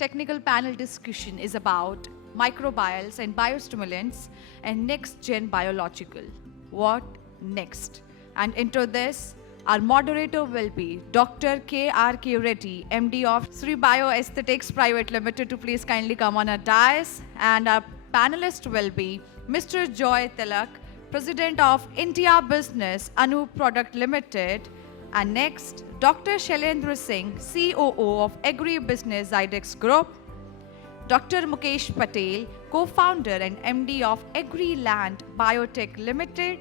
technical panel discussion is about microbials and biostimulants and next-gen biological. What next? And into this, our moderator will be Dr. K.R.K. Reddy, MD of Sri Bioaesthetics Private Limited, to please kindly come on a dais. And our panelist will be Mr. Joy Tilak, President of India Business Anu Product Limited. And next, Dr. Shailendra Singh, COO of Agri Business Zydex Group. Dr. Mukesh Patel, co-founder and MD of Agri Land Biotech Limited.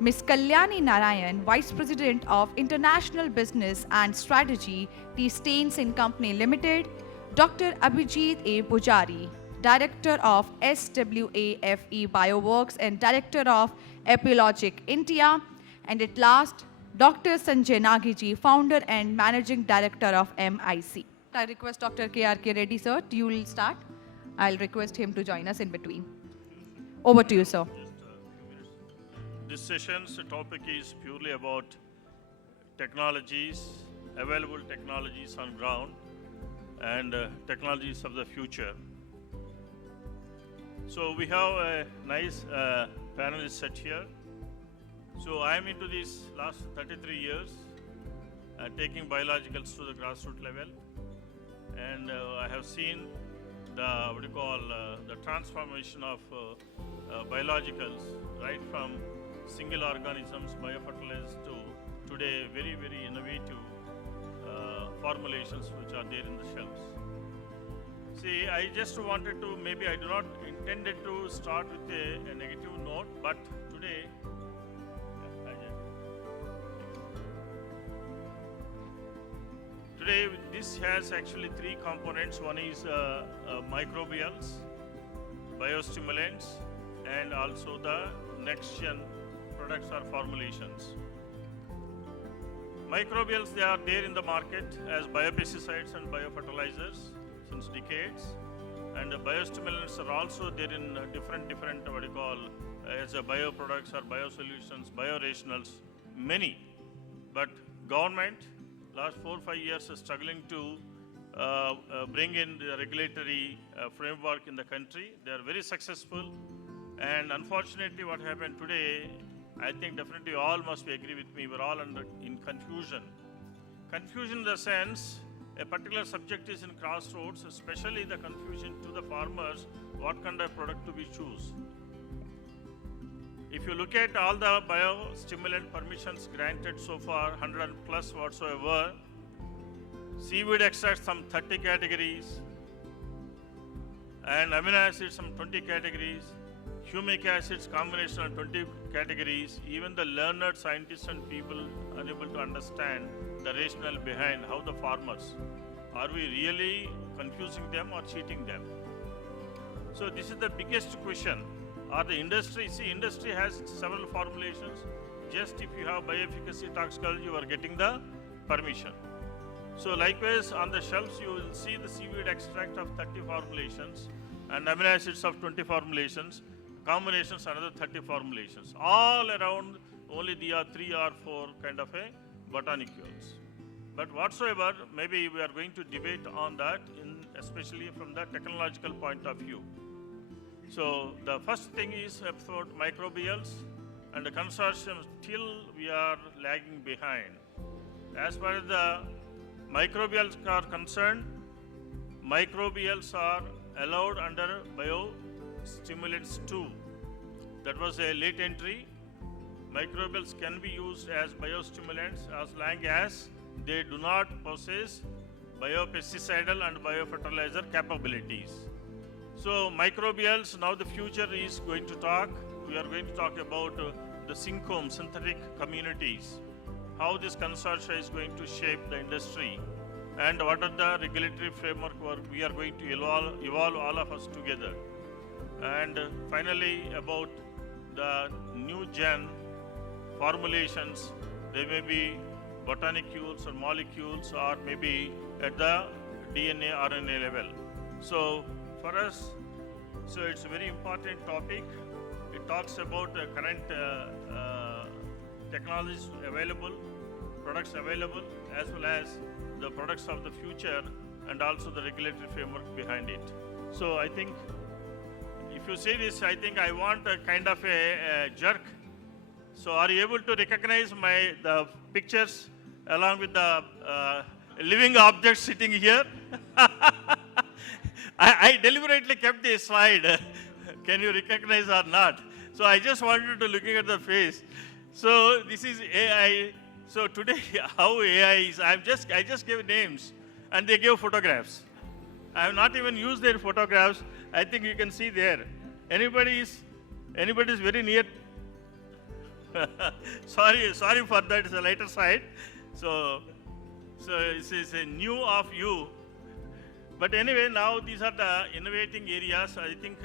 Ms. Kalyani Narayan, Vice President of International Business and Strategy, T. Stains & Company Limited. Dr. Abhijit A. Pujari, Director of SWAFE Bioworks and Director of Epilogic India. And at last, Dr. Sanjay Nagiji, Founder and Managing Director of MIC. I request Dr. K.R.K. Reddy, sir, you will start. I'll request him to join us in between. Over to you, sir. This session's topic is purely about technologies, available technologies on ground, and technologies of the future. So we have a nice panelist set here. So I am into this last 33 years, taking biologicals to the grassroots level, and I have seen the the transformation of biologicals, right from single organisms, biofertilizers, to today very, very innovative formulations which are there in the shelves. See, I just wanted to, maybe I do not intended to start with a negative note, but today, this has actually three components. One is microbials, biostimulants, and also the next-gen products or formulations. Microbials, they are there in the market as biopesticides and biofertilizers since decades, and the biostimulants are also there in different as a bioproducts or biosolutions, biorationals, many. But government last 4 or 5 years is struggling to bring in the regulatory framework in the country. They are very successful, and unfortunately what happened today, I think definitely all must agree with me, we're all in confusion. Confusion in the sense, a particular subject is in crossroads, especially the confusion to the farmers, what kind of product do we choose? If you look at all the biostimulant permissions granted so far, 100 plus whatsoever, seaweed extracts some 30 categories, and amino acids some 20 categories, humic acids combination of 20 categories. Even the learned scientists and people unable to understand the rationale behind how the farmers, are we really confusing them or cheating them? So this is the biggest question. Or the industry, see, industry has several formulations. Just if you have bioefficacy toxicology, you are getting the permission. So likewise, on the shelves, you will see the seaweed extract of 30 formulations and amino acids of 20 formulations, combinations another 30 formulations. All around, only there are 3 or 4 kind of a botanicals. But whatsoever, maybe we are going to debate on that, especially from the technological point of view. So the first thing is about microbials, and the consortium, still we are lagging behind. As far as the microbials are concerned, microbials are allowed under biostimulants 2. That was a late entry. Microbials can be used as biostimulants as long as they do not possess biopesticidal and biofertilizer capabilities. So microbials, now the future is going to talk. We are going to talk about the synthetic communities, how this consortium is going to shape the industry, and what are the regulatory framework we are going to evolve all of us together. And finally, about the new gen formulations, they may be botanicals or molecules, or maybe at the DNA, RNA level. So for us, so it's a very important topic. It talks about the current technologies available, products available, as well as the products of the future, and also the regulatory framework behind it. So I think if you see this, I think I want a kind of a jerk. So are you able to recognize the pictures along with the living objects sitting here? I deliberately kept this slide. Can you recognize or not? So I just wanted to looking at the face. So this is AI. So today, how AI is, I just gave names and they gave photographs. I have not even used their photographs. I think you can see there. Anybody is very near. sorry for that. It's a lighter side. So this is a new of you. But anyway, now these are the innovating areas. I think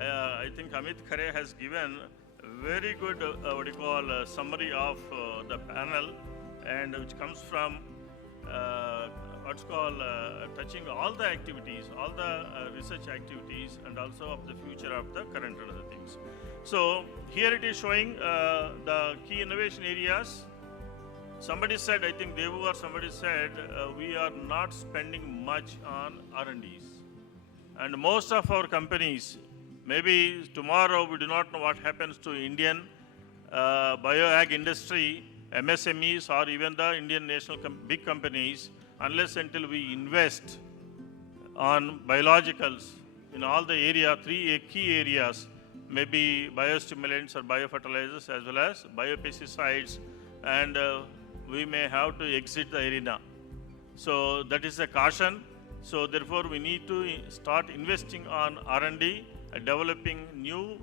I think Amit Khare has given very good summary of the panel, and which comes from what's called touching all the activities, all the research activities, and also of the future of the current and other things. So here it is showing the key innovation areas. Somebody said, I think Devu or somebody said, we are not spending much on R&Ds. And most of our companies, maybe tomorrow we do not know what happens to Indian bioag industry, MSMEs, or even the Indian national big companies, unless until we invest on biologicals in all the area, three key areas, maybe biostimulants or biofertilizers as well as biopesticides, and we may have to exit the arena. So that is a caution. So therefore we need to start investing on R&D, developing new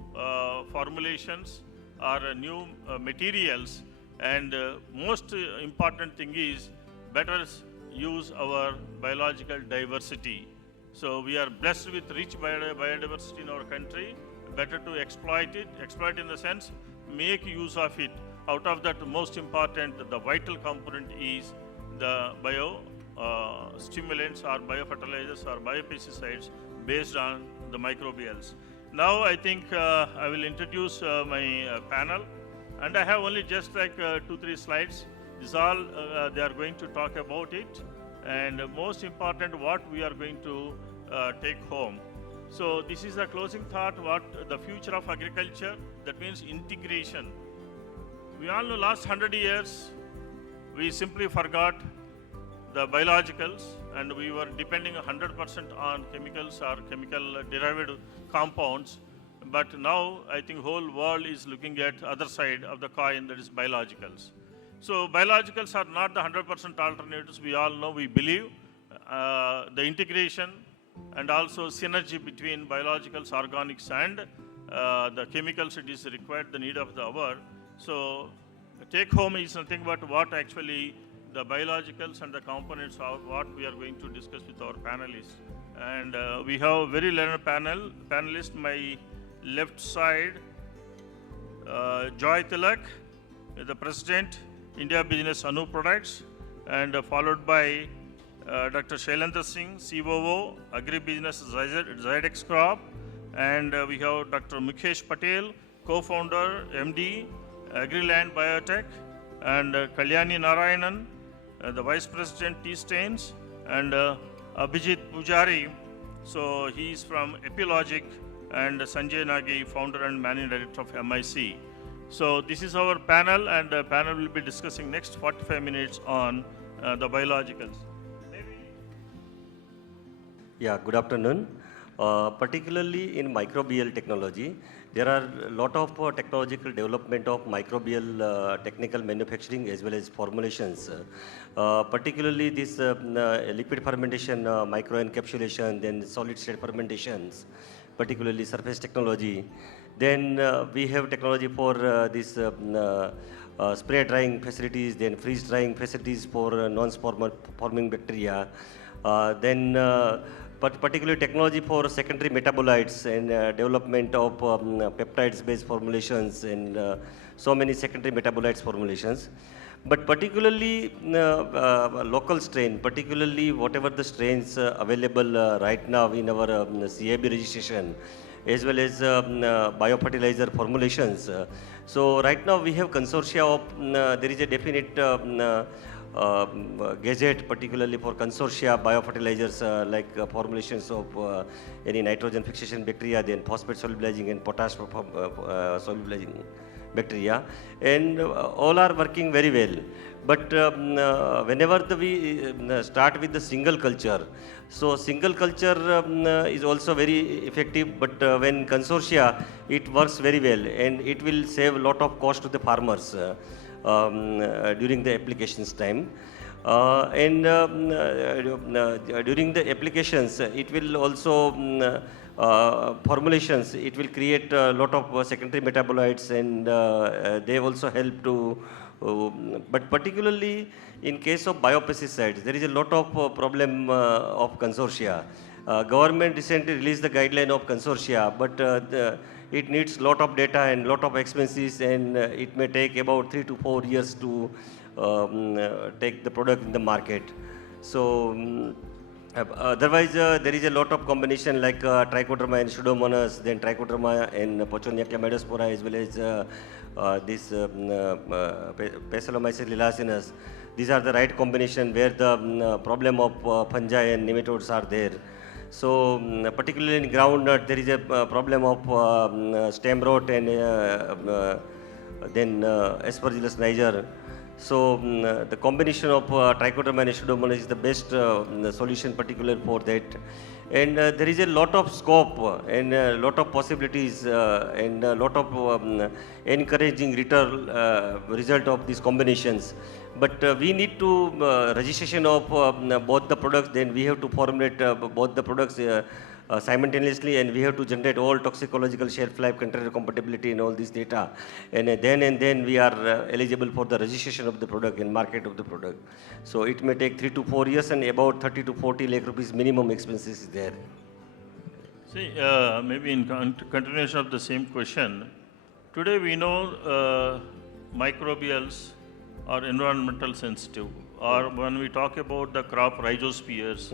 formulations or new materials, and most important thing is better use our biological diversity. So we are blessed with rich biodiversity in our country. Better to exploit in the sense make use of it. Out of that, most important, the vital component is the biostimulants or biofertilizers or biopesticides based on the microbials. Now I think I will introduce my panel, and I have only just like 2-3 slides. This all they are going to talk about it, and most important, what we are going to take home. So this is the closing thought, what the future of agriculture, that means integration. We all know last 100 years, we simply forgot the biologicals, and we were depending 100% on chemicals or chemical derived compounds. But now I think whole world is looking at other side of the coin, that is biologicals. So biologicals are not the 100% alternatives. We all know, we believe the integration and also synergy between biologicals, organics, and the chemicals, it is required, the need of the hour. So take home is nothing but what actually the biologicals and the components are, what we are going to discuss with our panelists. And we have a very learned panelist. My left side, Joy Tilak, the President, India Business Anu Products, and followed by Dr. Shailendra Singh, COO, Agri-Business Zydex Crop, and we have Dr. Mukesh Patel, co-founder, MD, Agriland Biotech, and Kalyani Narayanan, the Vice President, T-Stains, and Abhijit Pujari, so he is from Epilogic, and Sanjay Nagi, founder and managing director of MIC. So this is our panel, and the panel will be discussing next 45 minutes on the biologicals. Yeah, good afternoon. Particularly in microbial technology, there are a lot of technological development of microbial technical manufacturing as well as formulations. Particularly this liquid fermentation, microencapsulation, then solid state fermentations, particularly surface technology. Then we have technology for this spray drying facilities, then freeze drying facilities for non-forming bacteria. But particularly technology for secondary metabolites and development of peptides-based formulations and so many secondary metabolites formulations. But particularly local strain, particularly whatever the strains available right now in our CAB registration, as well as biofertilizer formulations. So right now we have consortia of, there is a definite gadget, particularly for consortia, biofertilizers formulations of any nitrogen fixation bacteria, then phosphate solubilizing and potash solubilizing bacteria, and all are working very well. But whenever we start with the single culture, so single culture is also very effective, but when consortia, it works very well and it will save a lot of cost to the farmers during the applications time. During the applications, it will also formulations, it will create a lot of secondary metabolites, and they also help to but particularly in case of biopesticides, there is a lot of problem of consortia. Government recently released the guideline of consortia, but it needs lot of data and lot of expenses, and it may take about 3 to 4 years to take the product in the market. So otherwise, there is a lot of combination like trichoderma and pseudomonas, then trichoderma and Pochonia chlamydospora, as well as this Paecilomyces lilacinus. These are the right combination where the problem of fungi and nematodes are there. So particularly in groundnut, there is a problem of stem rot and then Aspergillus niger. So the combination of trichoderma and pseudomonas is the best solution particular for that. And there is a lot of scope and a lot of possibilities and a lot of encouraging result of these combinations. But we need to registration of both the products, then we have to formulate both the products simultaneously, and we have to generate all toxicological, shelf life, container compatibility and all this data, and then we are eligible for the registration of the product and market of the product. So it may take 3 to 4 years, and about 30 to 40 lakh rupees minimum expenses is there. See, maybe in continuation of the same question, today we know microbials are environmental sensitive, or when we talk about the crop rhizospheres,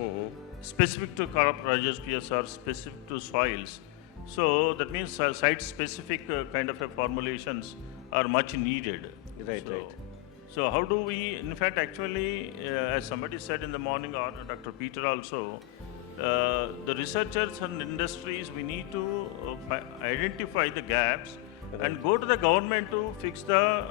specific to crop rhizospheres are specific to soils. So that means site-specific kind of formulations are much needed. Right. So how do we, in fact, actually, as somebody said in the morning, or Dr. Peter also, the researchers and industries, we need to identify the gaps and go to the government to fix the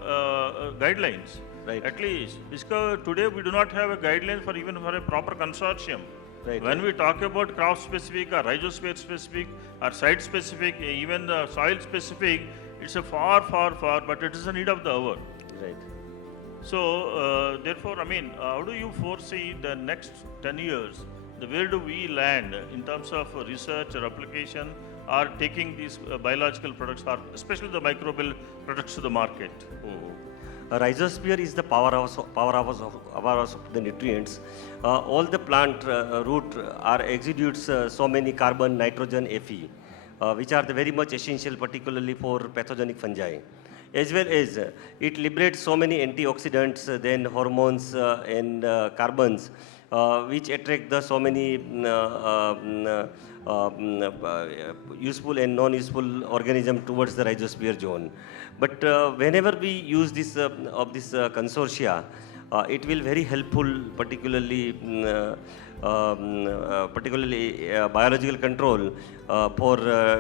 guidelines. Right. At least, because today we do not have a guideline for even for a proper consortium. Right. When we talk about crop specific or rhizosphere specific or site specific, even the soil specific, it's a far, but it is a need of the hour. Right. So, therefore, I mean, how do you foresee the next 10 years? Where do we land in terms of research or application or taking these biological products, or especially the microbial products to the market? A rhizosphere is the powerhouse of the nutrients. All the plant root exudes so many carbon, nitrogen, Fe, which are the very much essential, particularly for pathogenic fungi. As well as it liberates so many antioxidants, then hormones and carbons, which attract the so many useful and non-useful organism towards the rhizosphere zone. But whenever we use this consortia, it will very helpful, particularly biological control for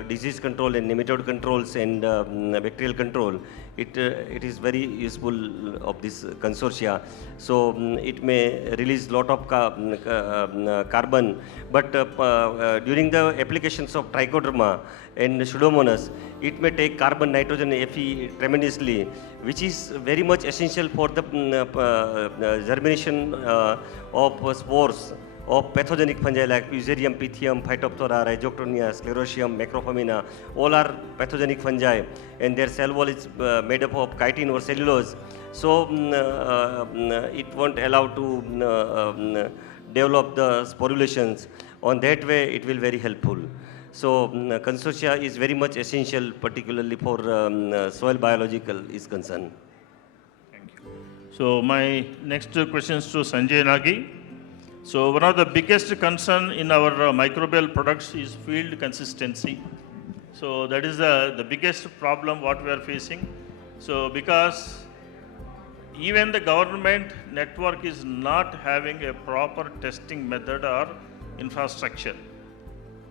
disease control and nematode controls and bacterial control. It is very useful of this consortia. So it may release lot of carbon, but during the applications of trichoderma and pseudomonas, it may take carbon, nitrogen, Fe tremendously, which is very much essential for the germination of spores of pathogenic fungi like Fusarium, Pythium, Phytophthora, Rhizoctonia, Sclerotium, Macropomina. All are pathogenic fungi, and their cell wall is made up of chitin or cellulose. So it won't allow to develop the sporulations. On that way, it will very helpful. So consortia is very much essential, particularly for soil biological is concerned. Thank you. So my next question is to Sanjay Nagi. So one of the biggest concern in our microbial products is field consistency. So that is the biggest problem what we are facing. So because even the government network is not having a proper testing method or infrastructure.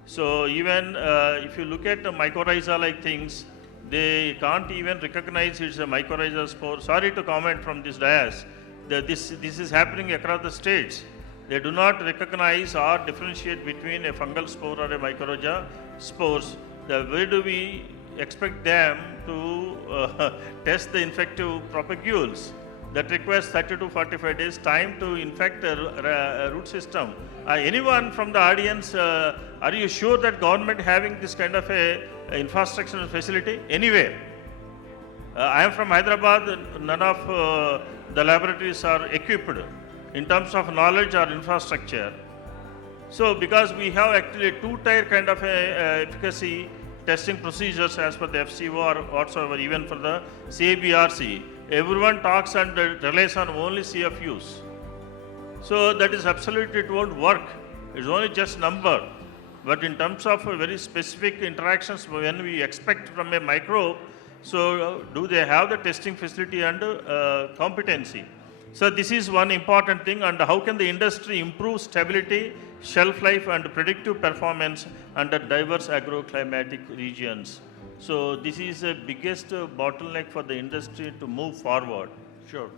So even if you look at the mycorrhiza like things, they can't even recognize it's a mycorrhiza spore. Sorry to comment from this dais, this is happening across the states. They do not recognize or differentiate between a fungal spore or a mycorrhiza spores. Where do we expect them to test the infective propagules? That requires 30 to 45 days time to infect the root system. Anyone from the audience, are you sure that government having this kind of a infrastructure facility anywhere? I am from Hyderabad. None of the laboratories are equipped in terms of knowledge or infrastructure. So because we have actually two-tier kind of efficacy testing procedures as per the FCO or whatsoever, even for the CABRC, everyone talks and relies on only CFUs. So that is absolutely, it won't work. It's only just number. But in terms of very specific interactions when we expect from a microbe, so do they have the testing facility and competency? So this is one important thing. And how can the industry improve stability, shelf life and predictive performance under diverse agroclimatic regions? So this is the biggest bottleneck for the industry to move forward. Sure.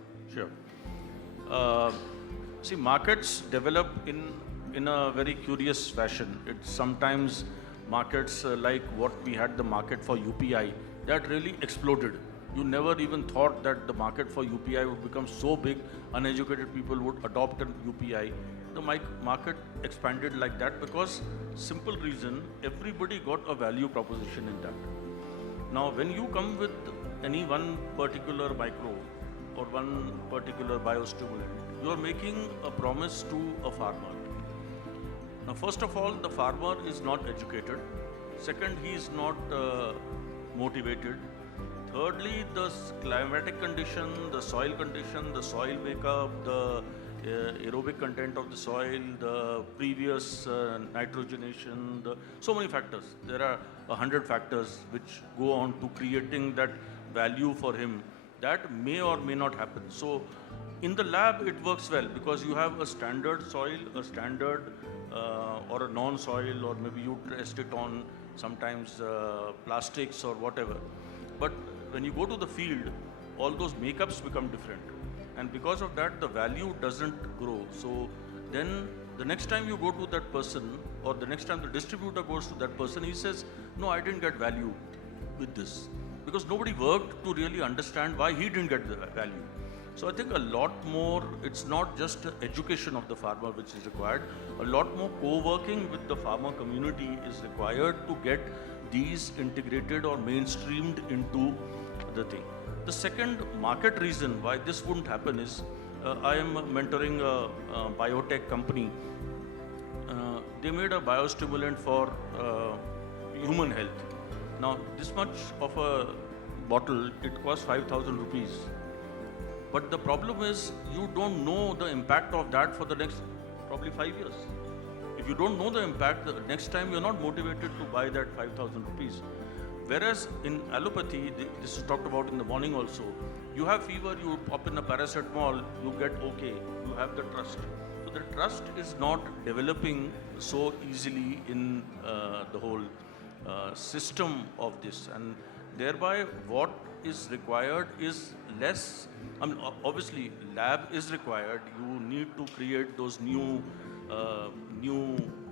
See, markets develop in a very curious fashion. It's sometimes markets like what we had the market for UPI, that really exploded. You never even thought that the market for UPI would become so big, uneducated people would adopt an UPI. The market expanded like that because simple reason, everybody got a value proposition in that. Now, when you come with any one particular microbe or one particular biostimulant, you are making a promise to a farmer. Now, first of all, the farmer is not educated. Second, he is not motivated. Thirdly, the climatic condition, the soil condition, the soil makeup, the aerobic content of the soil, the previous nitrogenation, so many factors. There are 100 factors which go on to creating that value for him that may or may not happen. So in the lab, it works well because you have a standard soil, a standard or a non-soil, or maybe you test it on sometimes plastics or whatever. But when you go to the field, all those makeups become different. And because of that, the value doesn't grow. So then the next time you go to that person, or the next time the distributor goes to that person, he says, no, I didn't get value with this. Because nobody worked to really understand why he didn't get the value. So I think a lot more, it's not just education of the farmer which is required, a lot more co-working with the farmer community is required to get these integrated or mainstreamed into the thing. The second market reason why this wouldn't happen is, I am mentoring a biotech company. They made a biostimulant for human health. Now, this much of a bottle, it costs 5,000 rupees. But the problem is, you don't know the impact of that for the next probably 5 years. If you don't know the impact, the next time you're not motivated to buy that 5,000 rupees. Whereas in allopathy, this is talked about in the morning also, you have fever, you pop in a paracetamol, you get okay, you have the trust. So the trust is not developing so easily in the whole system of this, and thereby what is required is less. I mean, obviously lab is required. You need to create those new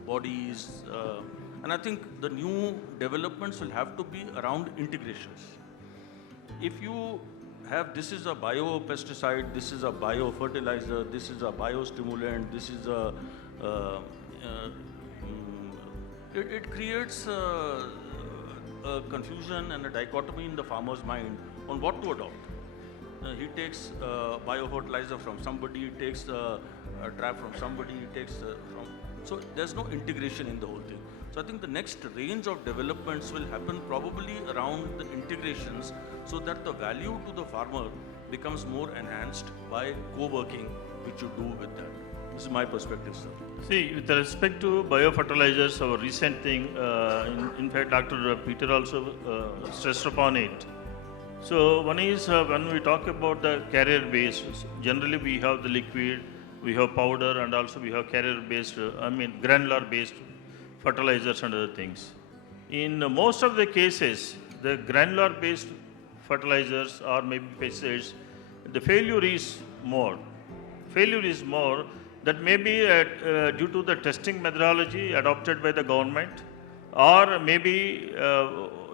bodies, and I think the new developments will have to be around integrations. If you have, this is a biopesticide, this is a biofertilizer, this is a biostimulant, this is a it creates a confusion and a dichotomy in the farmer's mind on what to adopt. He takes biofertilizer from somebody, he takes a trap from somebody, he takes from... So there's no integration in the whole thing. So I think the next range of developments will happen probably around the integrations, so that the value to the farmer becomes more enhanced by co-working, which you do with that. This is my perspective, sir. See, with respect to biofertilizers, our recent thing, in fact, Dr. Peter also stressed upon it. So one is when we talk about the carrier based, generally we have the liquid, we have powder, and also we have carrier based, granular based fertilizers and other things. In most of the cases, the granular based fertilizers or maybe pesticides, the failure is more. Failure is more that may be due to the testing methodology adopted by the government, or maybe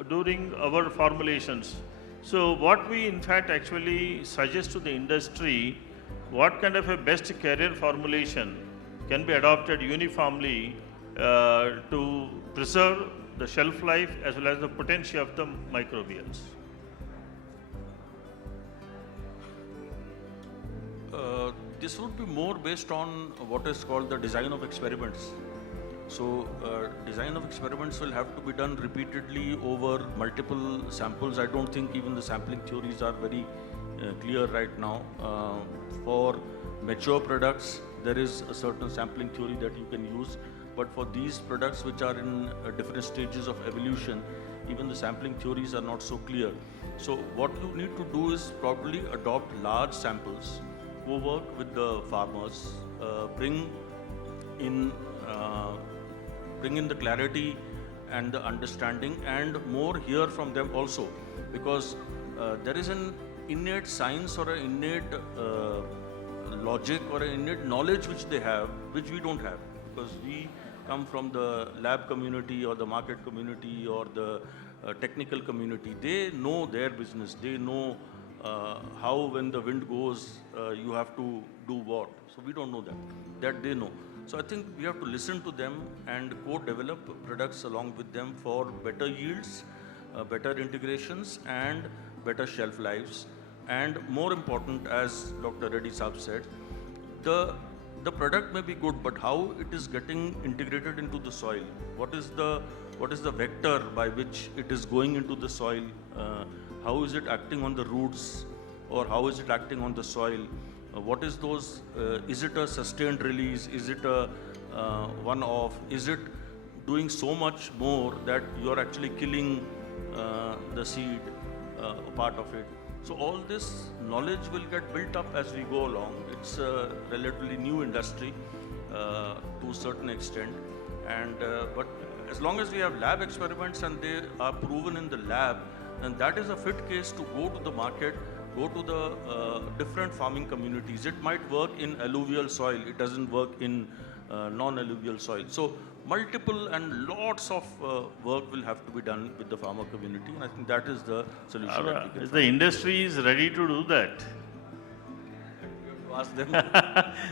during our formulations. So what we in fact actually suggest to the industry, what kind of a best carrier formulation can be adopted uniformly to preserve the shelf life as well as the potency of the microbials. This would be more based on what is called the design of experiments. So design of experiments will have to be done repeatedly over multiple samples. I don't think even the sampling theories are very clear right now. For mature products, there is a certain sampling theory that you can use, but for these products which are in different stages of evolution, even the sampling theories are not so clear. So what you need to do is probably adopt large samples, go work with the farmers, bring in the clarity and the understanding, and more hear from them also, because there is an innate science or an innate logic or an innate knowledge which they have, which we don't have, because we come from the lab community or the market community or the technical community. They know their business, they know how when the wind goes you have to do what. So we don't know that they know. So I think we have to listen to them and co-develop products along with them for better yields, better integrations and better shelf lives. And more important, as Dr. Reddy Saab said, the product may be good, but how it is getting integrated into the soil, what is the vector by which it is going into the soil, how is it acting on the roots, or how is it acting on the soil, what is those, is it a sustained release, is it a one-off, is it doing so much more that you are actually killing the seed, a part of it. So all this knowledge will get built up as we go along. It's a relatively new industry to a certain extent, and but as long as we have lab experiments and they are proven in the lab, then that is a fit case to go to the market, go to the different farming communities. It might work in alluvial soil, it doesn't work in non-alluvial soil. So multiple and lots of work will have to be done with the farmer community, and I think that is the solution. Is the industry is ready to do that? Ask them.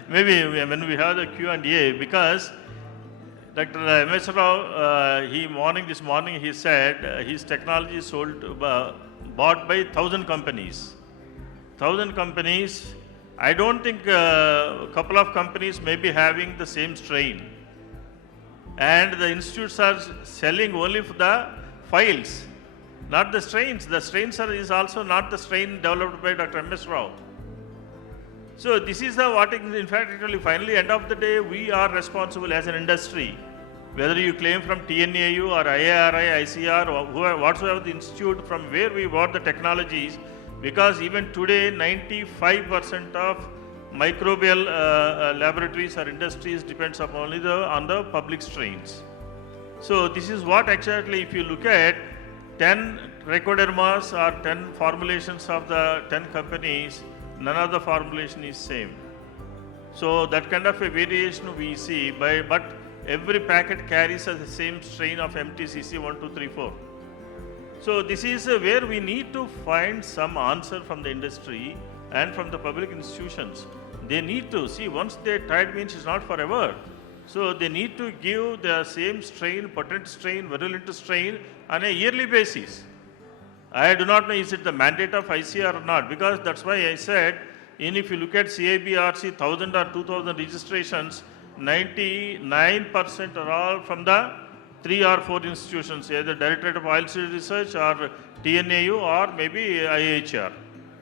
Maybe when we have the Q&A, because Dr. M.S. Rao, this morning he said his technology is bought by 1,000 companies. 1,000 companies. I don't think a couple of companies may be having the same strain. And the institutes are selling only for the files, not the strains. The strains is also not the strain developed by Dr. M.S. Rao. So this is what in fact actually finally end of the day we are responsible as an industry. Whether you claim from TNAU or IARI, ICR or whatsoever the institute from where we bought the technologies, because even today 95% of microbial laboratories or industries depends upon only on the public strains. So this is what exactly, if you look at 10 trichodermas or 10 formulations of the 10 companies, none of the formulation is same. So that kind of a variation we see, but every packet carries the same strain of MTCC 1234. So this is where we need to find some answer from the industry and from the public institutions. They need to see, once they tried means it's not forever. So they need to give the same strain, potent strain, virulent strain on a yearly basis. I do not know is it the mandate of ICR or not, because that's why I said, if you look at CIBRC 1,000 or 2,000 registrations, 99% are all from the 3 or 4 institutions, either Directorate of Oilseed Research or TNAU or maybe IHR,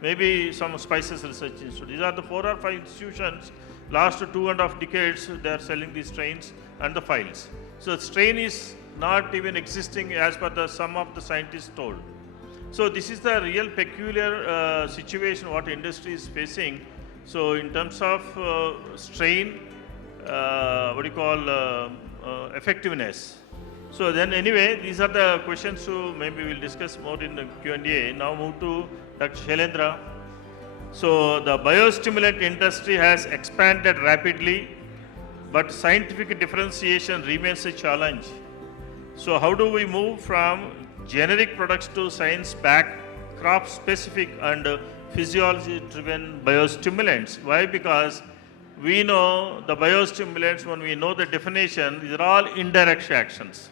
maybe some Spices Research Institute. These are the 4 or 5 institutions. Last 2.5 decades, they are selling these strains and the files. So strain is not even existing as per the some of the scientists told. So this is the real peculiar situation what industry is facing. So in terms of strain, what do you call effectiveness. So then anyway, these are the questions, so maybe we'll discuss more in the Q&A. Now move to Dr. Shailendra. So the biostimulant industry has expanded rapidly, but scientific differentiation remains a challenge. So how do we move from generic products to science-backed, crop-specific and physiology-driven biostimulants? Why? Because we know the biostimulants, when we know the definition, these are all indirect actions.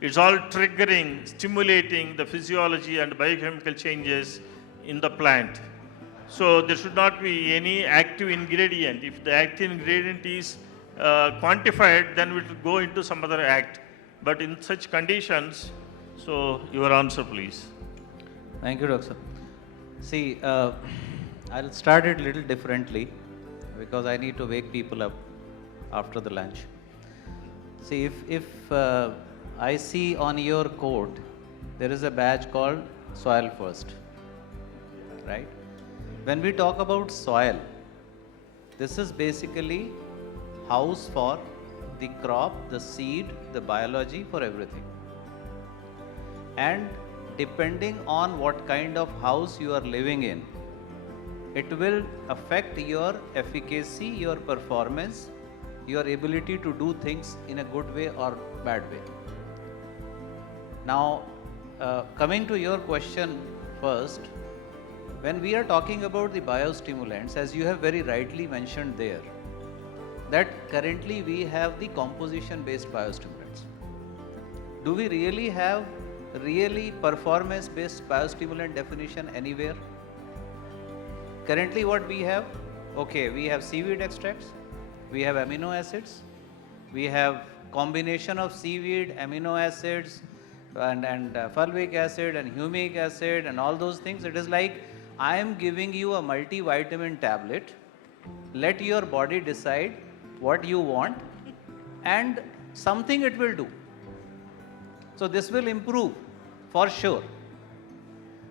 It's all triggering, stimulating the physiology and biochemical changes in the plant. So there should not be any active ingredient. If the active ingredient is quantified, then it will go into some other act. But in such conditions, so your answer please. Thank you, Doctor. See, I'll start it a little differently because I need to wake people up after the lunch. See, if I see on your coat, there is a badge called Soil First, right? When we talk about soil, this is basically house for the crop, the seed, the biology, for everything. And depending on what kind of house you are living in, it will affect your efficacy, your performance, your ability to do things in a good way or bad way. Now, coming to your question first, when we are talking about the biostimulants, as you have very rightly mentioned there, that currently we have the composition-based biostimulants. Do we really have performance-based biostimulant definition anywhere? Currently what we have, okay, we have seaweed extracts, we have amino acids, we have combination of seaweed, amino acids, and fulvic acid and humic acid and all those things. It is like I am giving you a multivitamin tablet, let your body decide what you want and something it will do. So this will improve for sure.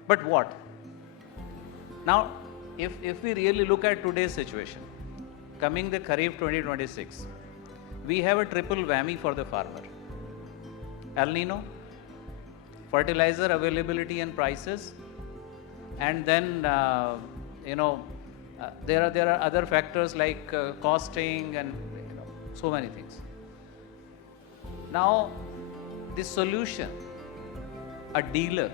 But what? Now, if we really look at today's situation, coming the Kharif 2026, we have a triple whammy for the farmer. El Nino, fertilizer availability and prices, and then there are other factors like costing and so many things. Now, the solution, a dealer,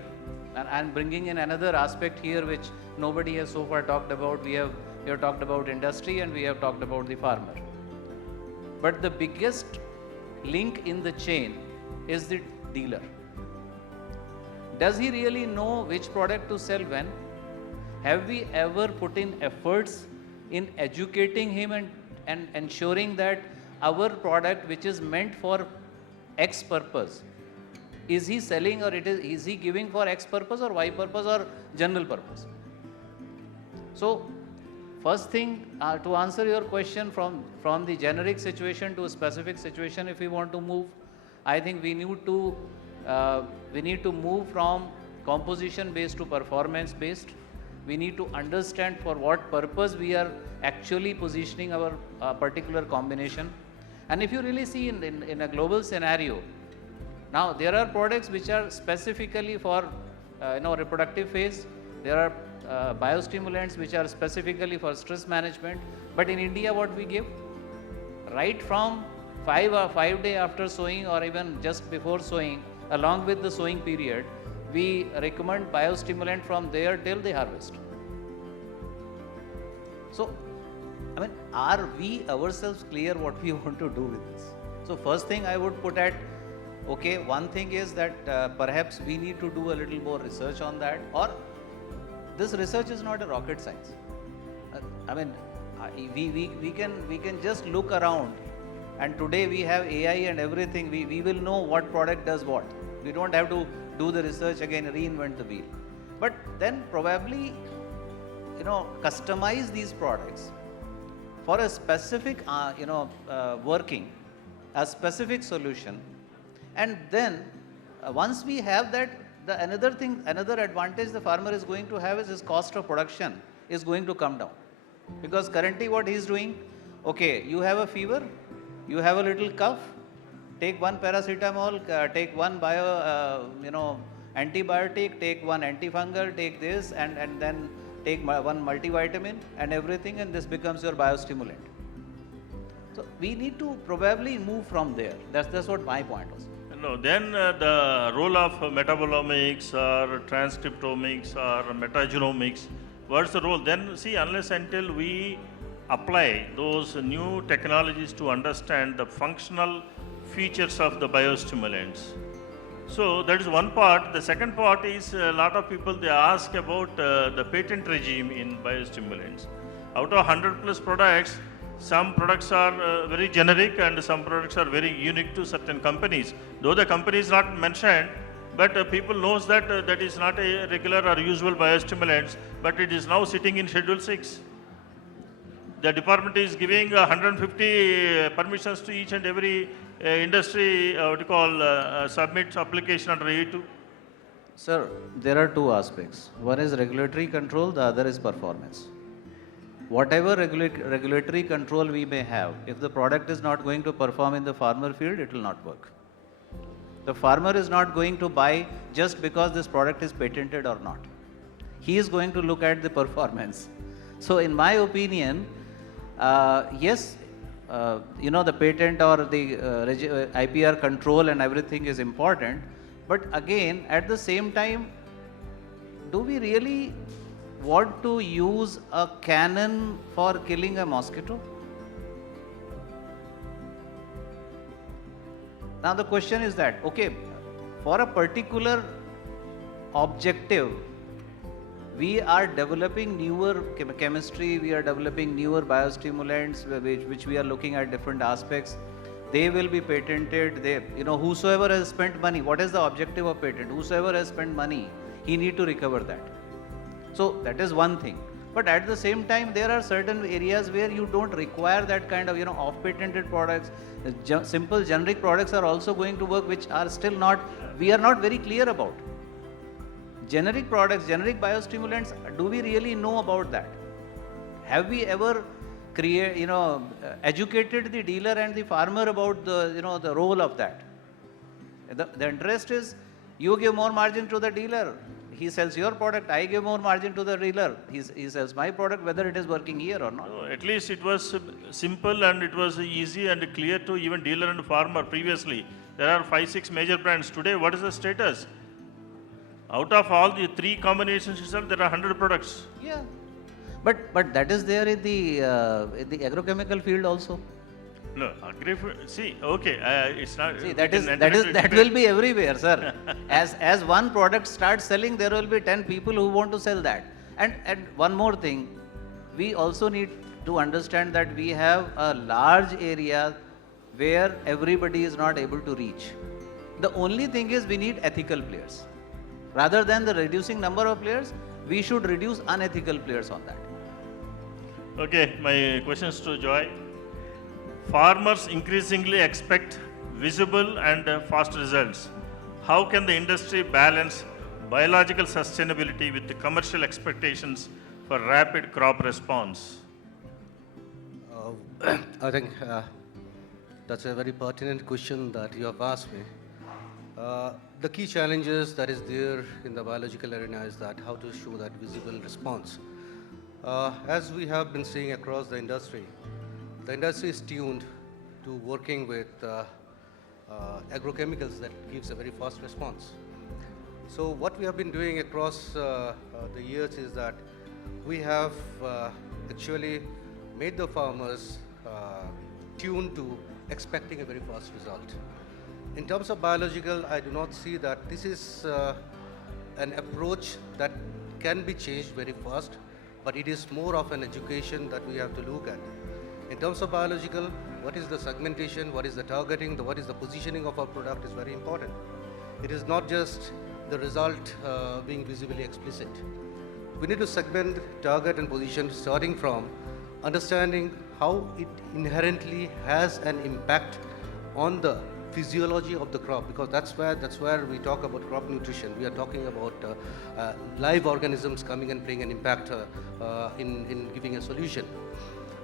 and I'm bringing in another aspect here which nobody has so far talked about. We have talked about industry and we have talked about the farmer. But the biggest link in the chain is the dealer. Does he really know which product to sell when? Have we ever put in efforts in educating him and ensuring that our product, which is meant for X purpose, is he selling or is he giving for X purpose or Y purpose or general purpose? So, first thing, to answer your question from the generic situation to a specific situation, if we want to move, I think we need to move from composition based to performance based. We need to understand for what purpose we are actually positioning our particular combination. And if you really see in a global scenario, now there are products which are specifically for reproductive phase. There are biostimulants which are specifically for stress management. But in India, what we give? Right from 5 days after sowing or even just before sowing, along with the sowing period, we recommend biostimulant from there till the harvest. So, I mean, are we ourselves clear what we want to do with this? So, first thing I would put at, okay, one thing is that perhaps we need to do a little more research on that, or this research is not a rocket science. I mean, we can just look around, and today we have AI and everything. We will know what product does what. We don't have to do the research again, reinvent the wheel. But then probably, customize these products for a specific, working, a specific solution. And then once we have that, the another thing, another advantage the farmer is going to have is his cost of production is going to come down. Because currently what he is doing, okay, you have a fever, you have a little cough, take one paracetamol, take one antibiotic, take one antifungal, take this, and then take one multivitamin and everything, and this becomes your biostimulant. So we need to probably move from there. That's what my point was. No, then the role of metabolomics or transcriptomics or metagenomics, what's the role? Then see, unless until we apply those new technologies to understand the functional features of the biostimulants. So that is one part. The second part is a lot of people, they ask about the patent regime in biostimulants. Out of 100 plus products, some products are very generic and some products are very unique to certain companies. Though the company is not mentioned, but people knows that that is not a regular or usual biostimulants, but it is now sitting in Schedule 6. The department is giving 150 permissions to each and every industry, submit application under A2. Sir, there are two aspects. One is regulatory control, the other is performance. Whatever regulatory control we may have, if the product is not going to perform in the farmer field, it will not work. The farmer is not going to buy just because this product is patented or not. He is going to look at the performance. So in my opinion, yes, the patent or the IPR control and everything is important, but again, at the same time, do we really want to use a cannon for killing a mosquito? Now the question is that, okay, for a particular objective, we are developing newer chemistry, we are developing newer biostimulants, which we are looking at different aspects. They will be patented. Whosoever has spent money, what is the objective of patent? Whosoever has spent money, he need to recover that. So that is one thing. But at the same time, there are certain areas where you don't require that kind of, off-patented products. Simple generic products are also going to work, which are still not, we are not very clear about. Generic products, generic biostimulants, do we really know about that? Have we ever educated the dealer and the farmer about the role of that? The interest is, you give more margin to the dealer, he sells your product, I give more margin to the dealer, he sells my product, whether it is working here or not. No, at least it was simple and it was easy and clear to even dealer and farmer previously. There are 5-6 major brands. Today, what is the status? Out of all the 3 combinations itself, there are 100 products. Yeah, but that is there in the agrochemical field also. No, it's not. See, that will be everywhere, sir. As one product starts selling, there will be 10 people who want to sell that. And one more thing, we also need to understand that we have a large area where everybody is not able to reach. The only thing is we need ethical players. Rather than the reducing number of players, we should reduce unethical players on that. Okay, my questions to Joy. Farmers increasingly expect visible and fast results. How can the industry balance biological sustainability with the commercial expectations for rapid crop response? I think that's a very pertinent question that you have asked me. The key challenges that is there in the biological arena is that how to show that visible response. As we have been seeing across the industry is tuned to working with agrochemicals that gives a very fast response. So what we have been doing across the years is that we have actually made the farmers tuned to expecting a very fast result. In terms of biological, I do not see that this is an approach that can be changed very fast, but it is more of an education that we have to look at. In terms of biological, what is the segmentation, what is the targeting, what is the positioning of our product is very important. It is not just the result being visibly explicit. We need to segment, target and position starting from understanding how it inherently has an impact on the physiology of the crop, because that's where we talk about crop nutrition. We are talking about live organisms coming and playing an impact in giving a solution.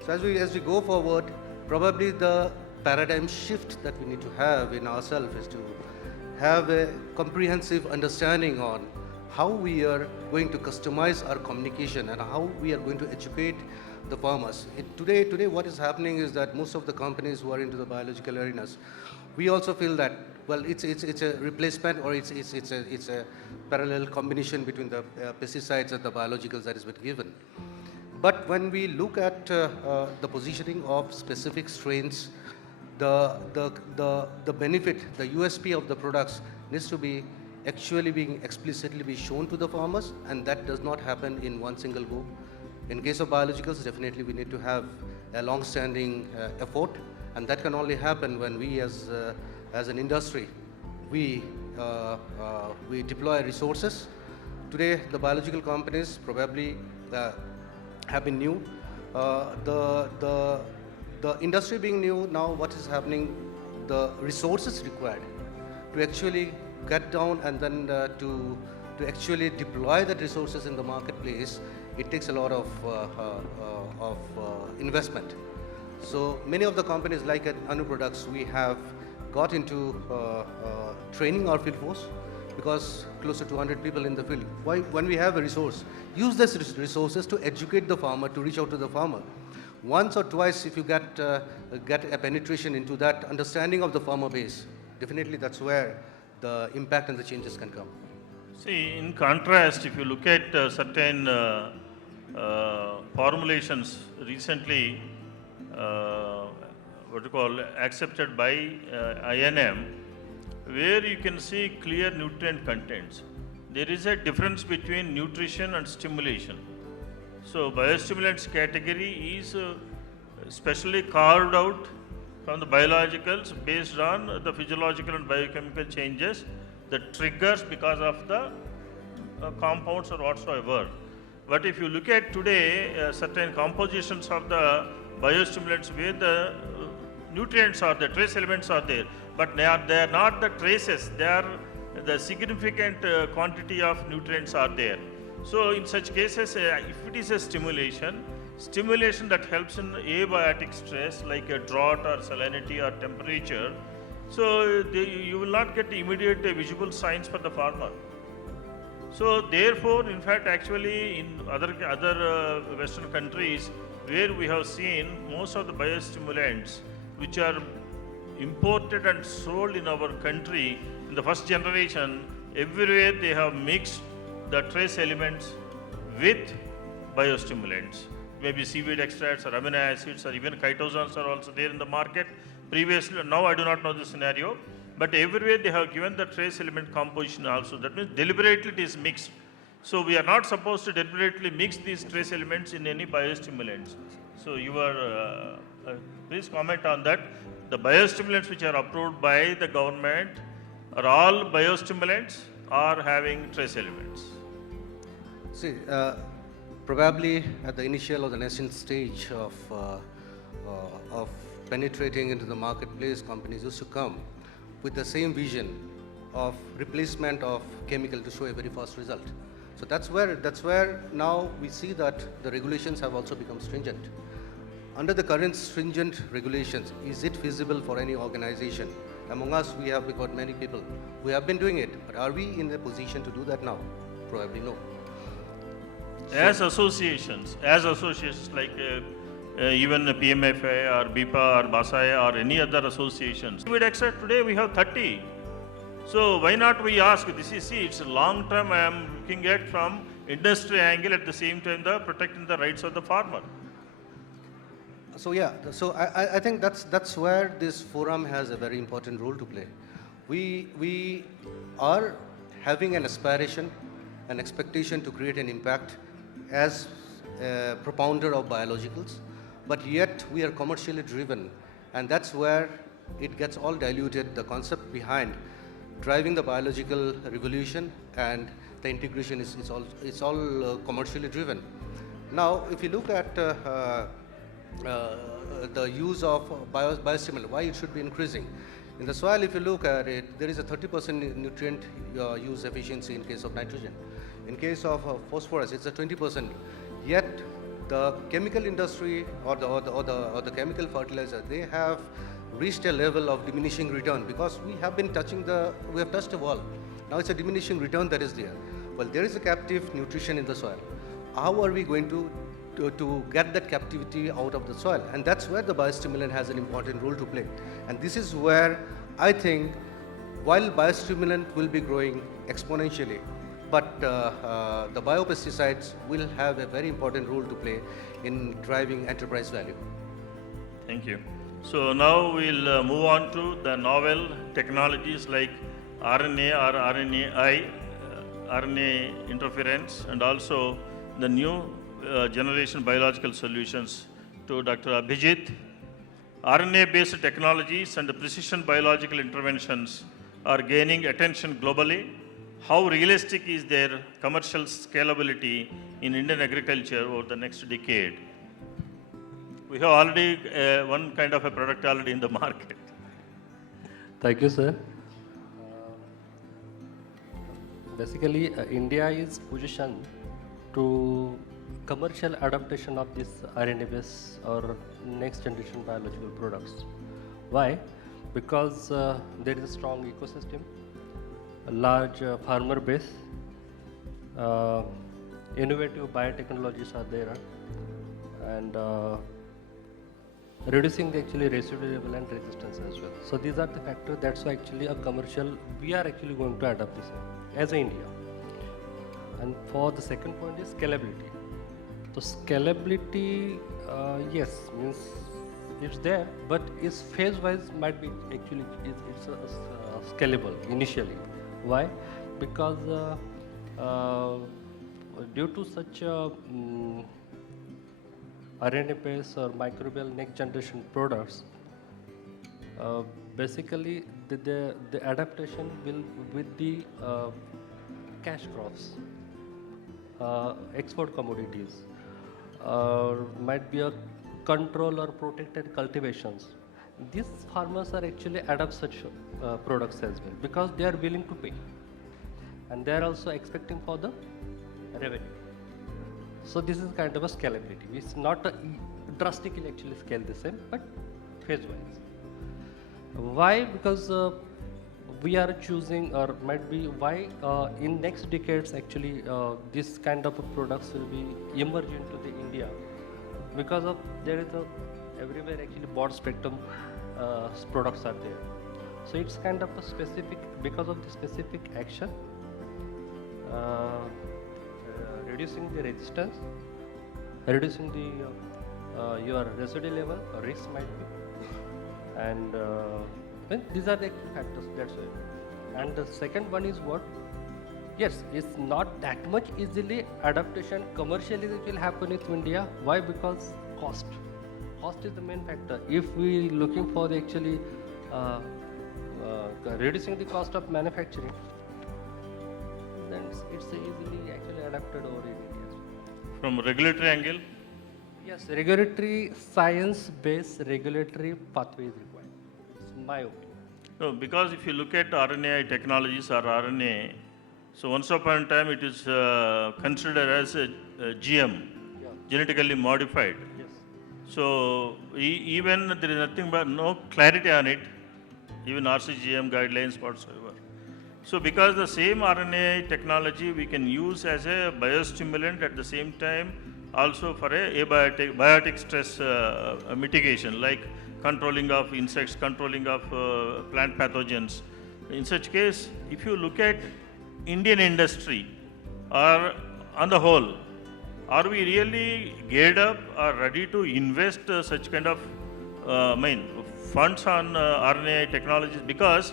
So as we go forward, probably the paradigm shift that we need to have in ourselves is to have a comprehensive understanding on how we are going to customize our communication and how we are going to educate the farmers. Today what is happening is that most of the companies who are into the biological arenas, we also feel that, well, it's a replacement, or it's a parallel combination between the pesticides and the biologicals that has been given. But when we look at the positioning of specific strains, the benefit, the USP of the products needs to be actually being explicitly be shown to the farmers, and that does not happen in one single go. In case of biologicals, definitely we need to have a long-standing effort, and that can only happen when we as an industry, we deploy resources. Today, the biological companies probably have been new. The industry being new, now what is happening, the resources required to actually get down and then to actually deploy the resources in the marketplace, it takes a lot of investment. So many of the companies like at Anu Products, we have got into training our field force, because close to 200 people in the field. Why, when we have a resource, use these resources to educate the farmer, to reach out to the farmer. Once or twice, if you get a penetration into that understanding of the farmer base, definitely that's where the impact and the changes can come. See, in contrast, if you look at certain formulations recently, accepted by INM, where you can see clear nutrient contents. There is a difference between nutrition and stimulation. So biostimulants category is specially carved out from the biologicals based on the physiological and biochemical changes that triggers because of the compounds or whatsoever. But if you look at today, certain compositions of the biostimulants where the nutrients are there, trace elements are there, but they are not the traces, they are the significant quantity of nutrients are there. So in such cases, if it is a stimulation that helps in abiotic stress like a drought or salinity or temperature, so you will not get immediate visible signs for the farmer. So therefore, in fact, actually in other Western countries where we have seen most of the biostimulants which are imported and sold in our country, in the first generation, everywhere they have mixed the trace elements with biostimulants. Maybe seaweed extracts or amino acids or even chitosanes are also there in the market. Previously, now I do not know the scenario, but everywhere they have given the trace element composition also. That means deliberately it is mixed. So we are not supposed to deliberately mix these trace elements in any biostimulants. So you are, please comment on that. The biostimulants which are approved by the government are all biostimulants or having trace elements? See, probably at the initial or the nascent stage of penetrating into the marketplace, companies used to come with the same vision of replacement of chemical to show a very fast result. So that's where now we see that the regulations have also become stringent. Under the current stringent regulations, is it feasible for any organization? Among us, we have got many people who have been doing it, but are we in a position to do that now? Probably no. As associations like even the PMFA or BIPA or BASAI or any other associations. Seaweed extract today we have 30. So why not we ask, this is, see, it's a long term I am looking at from industry angle, at the same time the protecting the rights of the farmer. So yeah, so I think that's where this forum has a very important role to play. We are having an aspiration, an expectation to create an impact as a propounder of biologicals, but yet we are commercially driven, and that's where it gets all diluted, the concept behind driving the biological revolution, and the integration is all commercially driven. Now, if you look at the use of biostimulant, why it should be increasing. In the soil, if you look at it, there is a 30% nutrient use efficiency in case of nitrogen. In case of phosphorus, it's a 20%. Yet, the chemical industry or the chemical fertilizer, they have reached a level of diminishing return because we have touched a wall. Now it's a diminishing return that is there. Well, there is a captive nutrition in the soil. How are we going to get that captivity out of the soil? And that's where the biostimulant has an important role to play. And this is where I think while biostimulant will be growing exponentially, but the biopesticides will have a very important role to play in driving enterprise value. Thank you. So now we'll move on to the novel technologies like RNA or RNAi, RNA interference, and also the new generation biological solutions to Dr. Abhijit. RNA-based technologies and the precision biological interventions are gaining attention globally. How realistic is their commercial scalability in Indian agriculture over the next decade? We have already one kind of a product already in the market. Thank you, sir. Basically, India is positioned to commercial adaptation of this RNA-based or next generation biological products. Why? Because there is a strong ecosystem, a large farmer base, innovative biotechnologies are there, and reducing the actually residue level and resistance as well. So these are the factors. That's why actually a commercial we are actually going to adapt this as a India. And for the second point is scalability. So scalability, yes, means it's there, but it's phase-wise might be actually it's scalable initially. Why? Because due to such RNA-based or microbial next generation products, basically the adaptation will with the cash crops, export commodities, might be a control or protected cultivations. These farmers are actually adapt such products as well because they are willing to pay, and they are also expecting for the revenue. So this is kind of a scalability. It's not drastically actually scale the same, but phase-wise. Why? Because we are choosing, or might be why in next decades actually this kind of products will be emerge into the India because of there is a everywhere actually broad spectrum products are there. So it's kind of a specific because of the specific action. Reducing the resistance, reducing the your residue level, risk might be, and these are the factors. That's why. And the second one is what? Yes, it's not that much easily adaptation commercially it will happen in India. Why? Because cost. Cost is the main factor. If we looking for the actually reducing the cost of manufacturing, then it's easily actually adapted over in India. From regulatory angle? Yes, regulatory science-based regulatory pathway is required. It's my opinion. No, because if you look at RNAi technologies or RNA, so once upon a time it is considered as a GM, genetically modified. Yes. So even there is nothing but no clarity on it, even RCGM guidelines whatsoever. So because the same RNA technology we can use as a biostimulant at the same time also for a biotic stress mitigation like controlling of insects, controlling of plant pathogens. In such case, if you look at Indian industry or on the whole, are we really geared up or ready to invest such kind of funds on RNA technologies? Because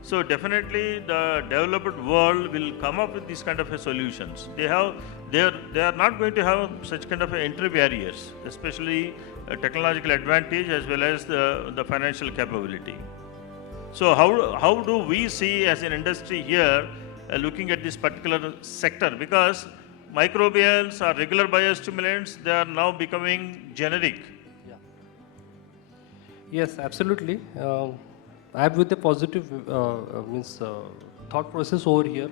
so definitely the developed world will come up with these kind of solutions. They are not going to have such kind of entry barriers, especially technological advantage as well as the financial capability. So how do we see as an industry here looking at this particular sector? Because microbials or regular biostimulants, they are now becoming generic. Yeah. Yes, absolutely. I have with a positive thought process over here.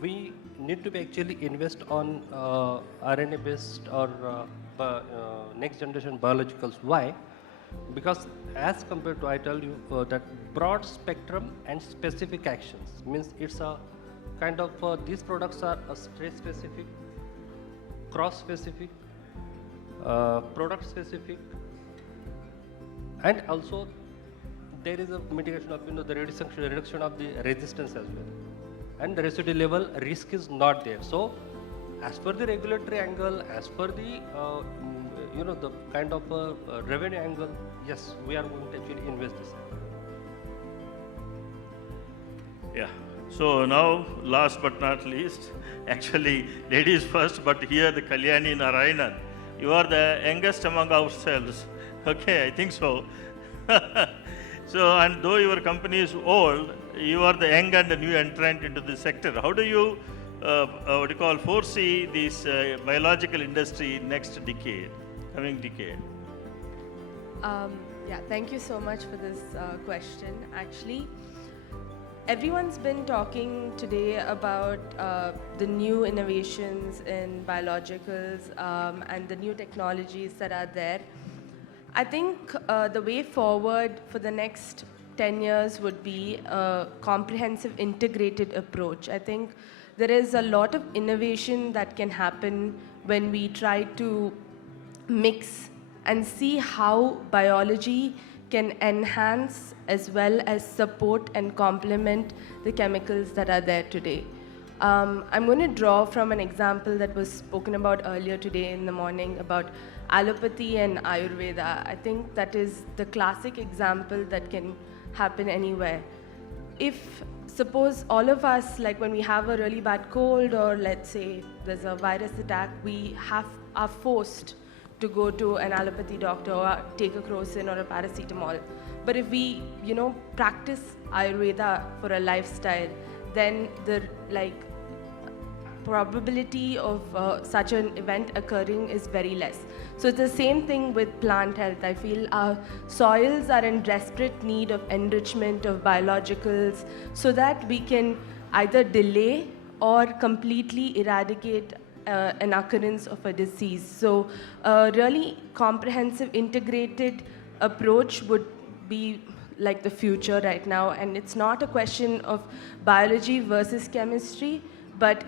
We need to be actually invest on RNA based or next generation biologicals. Why? Because as compared to, I tell you that broad spectrum and specific actions means it's a kind of these products are a stress specific, cross specific, product specific, and also there is a mitigation of the reduction of the resistance as well, and the residue level risk is not there. So as per the regulatory angle, as per the the kind of revenue angle, yes, we are going to actually invest this. Yeah. So now, last but not least, actually, ladies first, but here the Kalyani Narayanan. You are the youngest among ourselves. Okay, I think so. So, and though your company is old, you are the young and the new entrant into the sector. How do you, foresee this biological industry next decade, coming decade? Yeah, thank you so much for this question. Actually, everyone's been talking today about the new innovations in biologicals and the new technologies that are there. I think the way forward for the next 10 years would be a comprehensive integrated approach. I think there is a lot of innovation that can happen when we try to mix and see how biology can enhance as well as support and complement the chemicals that are there today. I'm going to draw from an example that was spoken about earlier today in the morning about allopathy and Ayurveda. I think that is the classic example that can happen anywhere. If suppose all of us, like when we have a really bad cold or let's say there's a virus attack, we are forced to go to an allopathy doctor or take a crocin or a paracetamol. But if we, practice Ayurveda for a lifestyle, then the probability of such an event occurring is very less. So it's the same thing with plant health. I feel our soils are in desperate need of enrichment of biologicals so that we can either delay or completely eradicate an occurrence of a disease. So a really comprehensive integrated approach would be like the future right now, and it's not a question of biology versus chemistry, but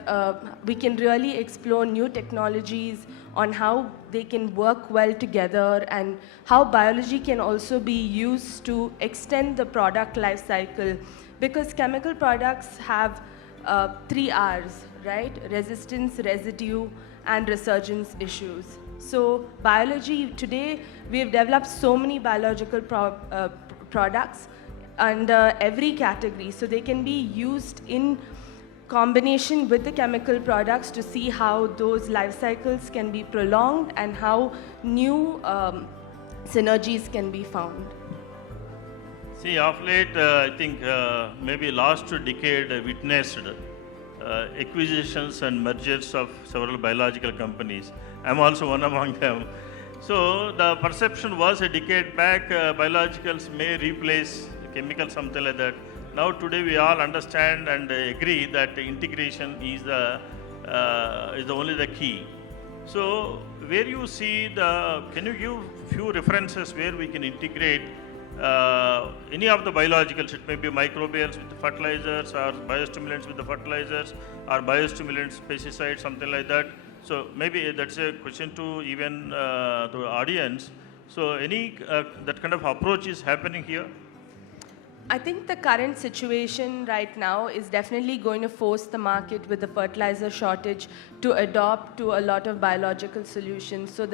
we can really explore new technologies on how they can work well together and how biology can also be used to extend the product life cycle, because chemical products have 3 R's, right? Resistance, residue, and resurgence issues. So biology, today we have developed so many biological products under every category, so they can be used in combination with the chemical products to see how those life cycles can be prolonged and how new synergies can be found. See, of late, I think maybe last decade witnessed acquisitions and mergers of several biological companies. I'm also one among them. So the perception was a decade back, biologicals may replace chemicals, something like that. Now today we all understand and agree that integration is the only the key. So where you see can you give few references where we can integrate any of the biologicals? It may be microbials with the fertilizers, or biostimulants with the fertilizers, or biostimulants, pesticides, something like that. So maybe that's a question to even the audience. So any that kind of approach is happening here? I think the current situation right now is definitely going to force the market with the fertilizer shortage to adopt to a lot of biological solutions. So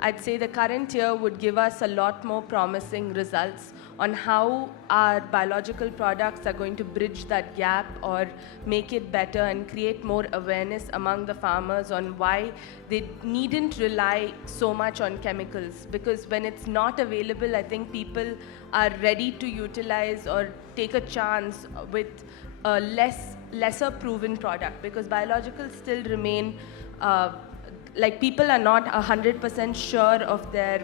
I'd say the current year would give us a lot more promising results on how our biological products are going to bridge that gap or make it better and create more awareness among the farmers on why they needn't rely so much on chemicals. Because when it's not available, I think people are ready to utilize or take a chance with a lesser proven product, because biologicals still remain, people are not 100% sure of their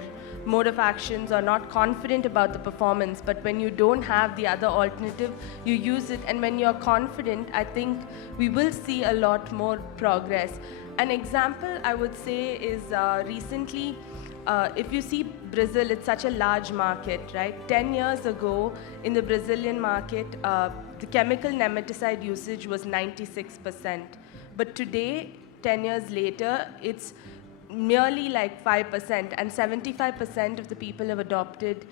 mode of actions or not confident about the performance, but when you don't have the other alternative, you use it, and when you're confident, I think we will see a lot more progress. An example I would say is recently, if you see Brazil, it's such a large market, right? 10 years ago, in the Brazilian market, the chemical nematicide usage was 96%. But today, 10 years later, it's merely like 5%, and 75% of the people have adopted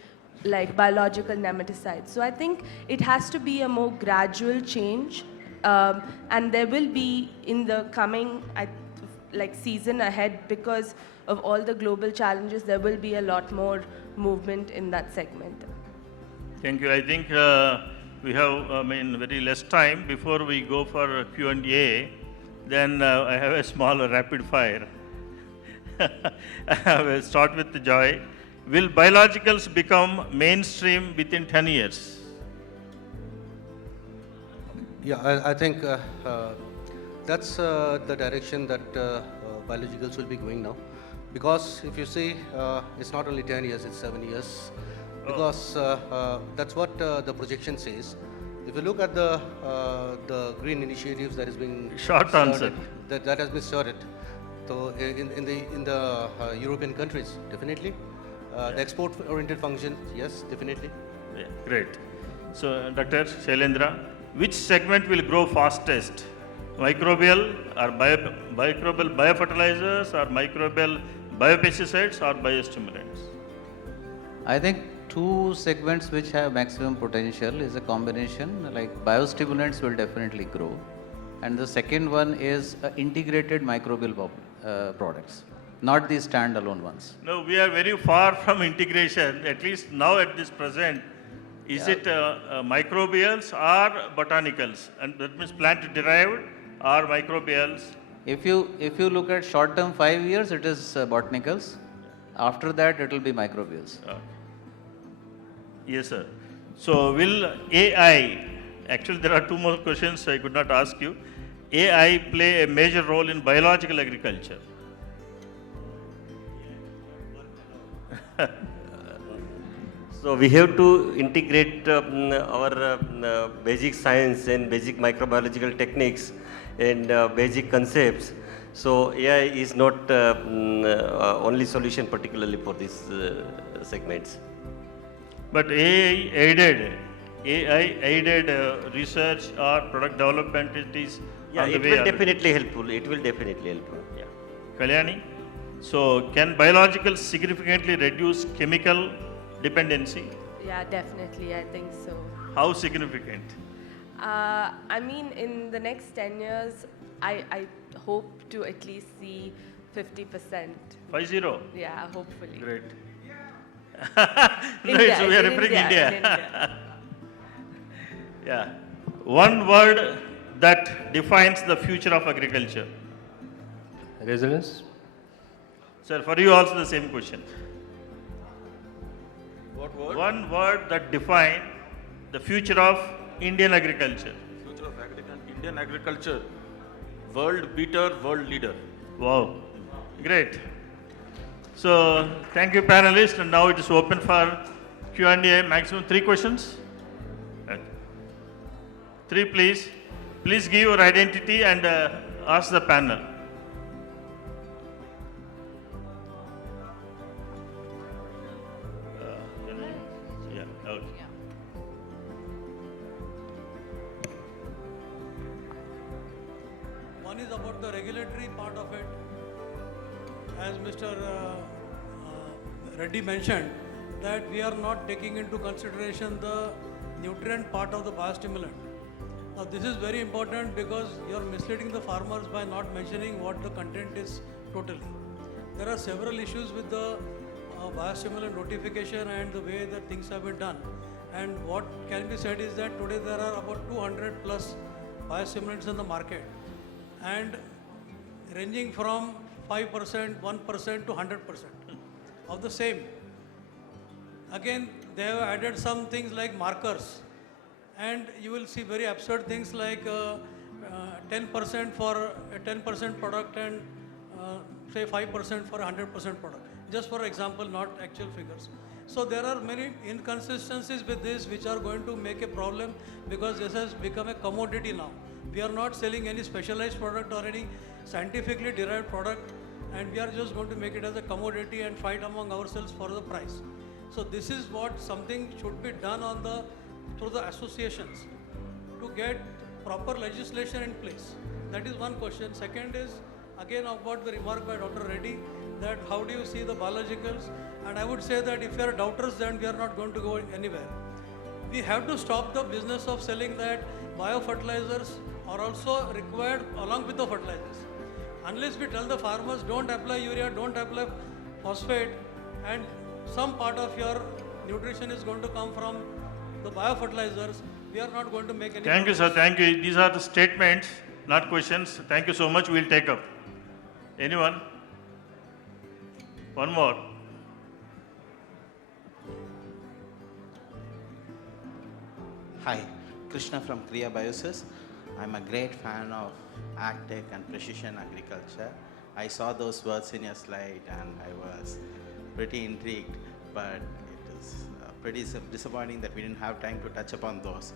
like biological nematicides. So I think it has to be a more gradual change, and there will be in the coming season ahead, because of all the global challenges, there will be a lot more movement in that segment. Thank you. I think we have very less time before we go for Q&A. Then I have a small rapid fire. I will start with Joy. Will biologicals become mainstream within 10 years? Yeah, I think that's the direction that biologicals will be going now. Because if you see, it's not only 10 years, it's 7 years. Because that's what the projection says. If you look at the green initiatives that is being Short answer. that has been started, so in the European countries, definitely. The export-oriented function, yes, definitely. Yeah, great. So, Dr. Shailendra, which segment will grow fastest? Microbial or microbial biofertilizers, or microbial biopesticides, or biostimulants? I think two segments which have maximum potential is a combination, like biostimulants will definitely grow, and the second one is integrated microbial products, not the standalone ones. No, we are very far from integration, at least now at this present. Is it microbials or botanicals? And that means plant derived or microbials? If you look at short term 5 years, it is botanicals. After that, it will be microbials. Yes, sir. So, will AI, actually there are two more questions I could not ask you. AI play a major role in biological agriculture? So we have to integrate our basic science and basic microbiological techniques and basic concepts. So AI is not only solution particularly for these segments. But AI aided research or product development, it is on the it way. will definitely helpful. It will definitely helpful. Yeah. Kalyani, so can biologicals significantly reduce chemical dependency? Yeah, definitely, I think so. How significant? I mean, in the next 10 years, I hope to at least see 50%. 50? Yeah, hopefully. Great. No, India, we are in referring India, India. in India. Yeah. One word that defines the future of agriculture. Resilience. Sir, for you also the same question. What word? One word that defines the future of Indian agriculture. Future of Indian agriculture. World beater, world leader. Wow, great. So, thank you panelists, and now it is open for Q&A, maximum 3 questions. 3 please. Please give your identity and ask the panel. Yeah, okay. One is about the regulatory part of it. As Mr. Reddy mentioned, that we are not taking into consideration the nutrient part of the biostimulant. Now this is very important because you are misleading the farmers by not mentioning what the content is totally. There are several issues with the biostimulant notification and the way that things have been done. And what can be said is that today there are about 200 plus biostimulants in the market, and ranging from 5%, 1% to 100% of the same. Again, they have added some things like markers, and you will see very absurd things like 10% for a 10% product and say 5% for a 100% product. just for example, not actual figures. So there are many inconsistencies with this which are going to make a problem because this has become a commodity now. We are not selling any specialized product or any scientifically derived product, and we are just going to make it as a commodity and fight among ourselves for the price. So this is what something should be done on the through the associations to get proper legislation in place. That is one question. Second is again about the remark by Dr. Reddy that how do you see the biologicals, and I would say that if you are doubters then we are not going to go anywhere. We have to stop the business of selling that biofertilizers are also required along with the fertilizers. Unless we tell the farmers don't apply urea, don't apply phosphate, and some part of your nutrition is going to come from the biofertilizers, we are not going to make any Thank you, sir. progress. Thank you. These are the statements, not questions. Thank you so much. We'll take up. Anyone? One more. Hi, Krishna from Kriya Biosis. I'm a great fan of AgTech and precision agriculture. I saw those words in your slide and I was pretty intrigued, but it is pretty disappointing that we didn't have time to touch upon those.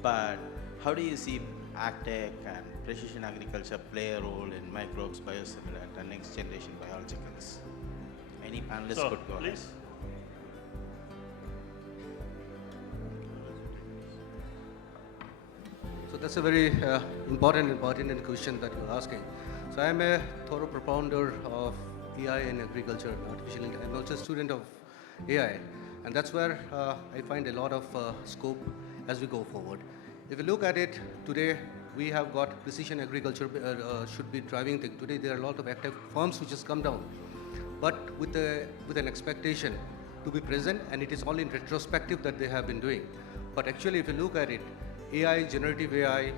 But how do you see AgTech and precision agriculture play a role in microbes, biostimulant, and next generation biologicals? Any panelists So, could go ahead. please. So that's a very important and pertinent question that you're asking. So I'm a thorough propounder of AI in agriculture and artificial intelligence. I'm also a student of AI, and that's where I find a lot of scope as we go forward. If you look at it today, we have got precision agriculture should be driving thing. Today there are a lot of active firms which has come down, but with an expectation to be present, and it is all in retrospective that they have been doing. But actually, if you look at it, AI, generative AI,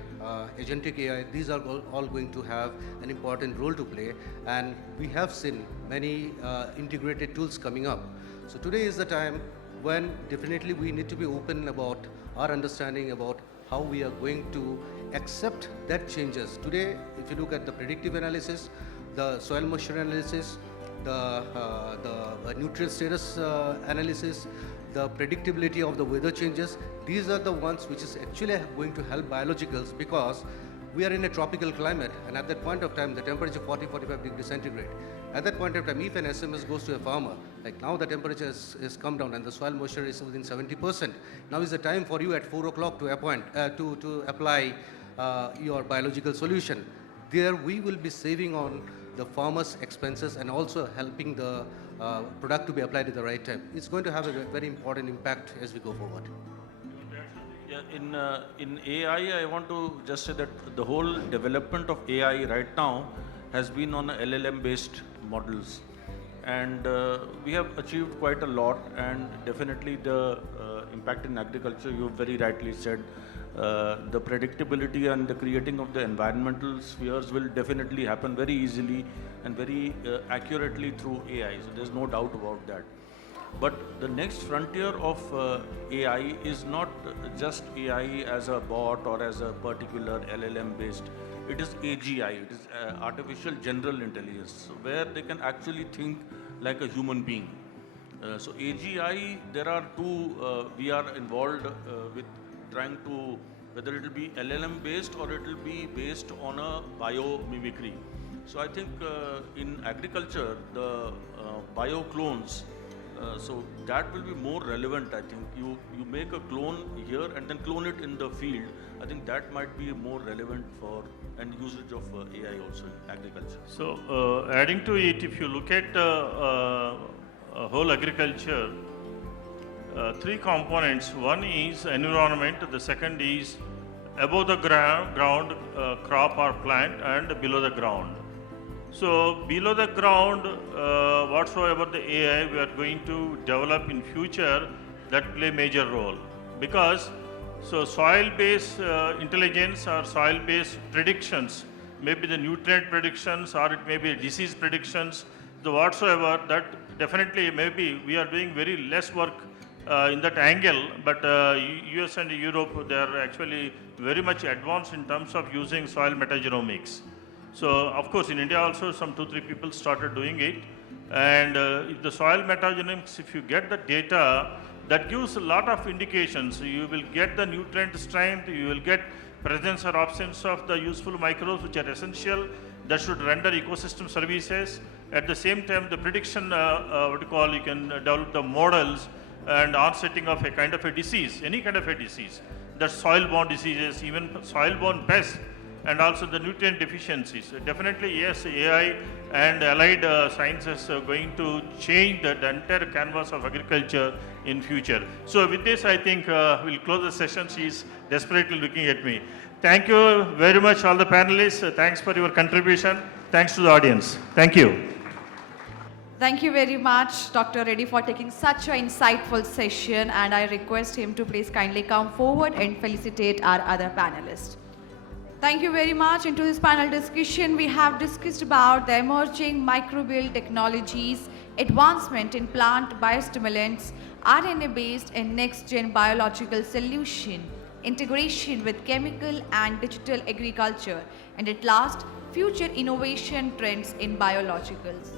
agentic AI, these are all going to have an important role to play, and we have seen many integrated tools coming up. So today is the time when definitely we need to be open about our understanding about how we are going to accept that changes. Today, if you look at the predictive analysis, the soil moisture analysis, the nutrient status analysis, the predictability of the weather changes, these are the ones which is actually going to help biologicals because we are in a tropical climate, and at that point of time the temperature 40-45 degrees centigrade. At that point of time, if an SMS goes to a farmer, like now the temperature is come down and the soil moisture is within 70%, now is the time for you at 4 o'clock to apply your biological solution. There we will be saving on the farmer's expenses and also helping the product to be applied at the right time. It's going to have a very important impact as we go forward. Yeah, in AI, I want to just say that the whole development of AI right now has been on LLM-based models, and we have achieved quite a lot. And definitely, the impact in agriculture, you very rightly said, the predictability and the creating of the environmental spheres will definitely happen very easily and very accurately through AI. So there's no doubt about that. But the next frontier of AI is not just AI as a bot or as a particular LLM based. It is AGI, it is artificial general intelligence, where they can actually think like a human being. So AGI, there are two, we are involved with trying to, whether it will be LLM based or it will be based on a biomimicry. So I think in agriculture, the bioclones, so that will be more relevant. I think you make a clone here and then clone it in the field. I think that might be more relevant for and usage of AI also in agriculture. So adding to it, if you look at whole agriculture, three components. One is environment, the second is above the ground crop or plant, and below the ground. So below the ground, whatsoever the AI we are going to develop in future, that play major role, because so soil-based intelligence or soil-based predictions, maybe the nutrient predictions or it may be disease predictions, the whatsoever, that definitely maybe we are doing very less work in that angle, but US and Europe, they are actually very much advanced in terms of using soil metagenomics. So of course in India also some 2-3 people started doing it, And if the soil metagenomics, if you get the data, that gives a lot of indications. You will get the nutrient strength, you will get presence or absence of the useful microbes which are essential that should render ecosystem services. At the same time, the prediction, you can develop the models and onsetting of a kind of a disease, any kind of a disease, the soil-borne diseases, even soil-borne pests, and also the nutrient deficiencies. Definitely, yes, AI and allied sciences are going to change the entire canvas of agriculture in future. So with this, I think we'll close the session. She's desperately looking at me. Thank you very much, all the panelists. Thanks for your contribution. Thanks to the audience. Thank you. Thank you very much, Dr. Reddy, for taking such an insightful session, and I request him to please kindly come forward and felicitate our other panelists. Thank you very much. Into this panel discussion, we have discussed about the emerging microbial technologies, advancement in plant biostimulants, RNA-based and next-gen biological solution, integration with chemical and digital agriculture, and at last, future innovation trends in biologicals.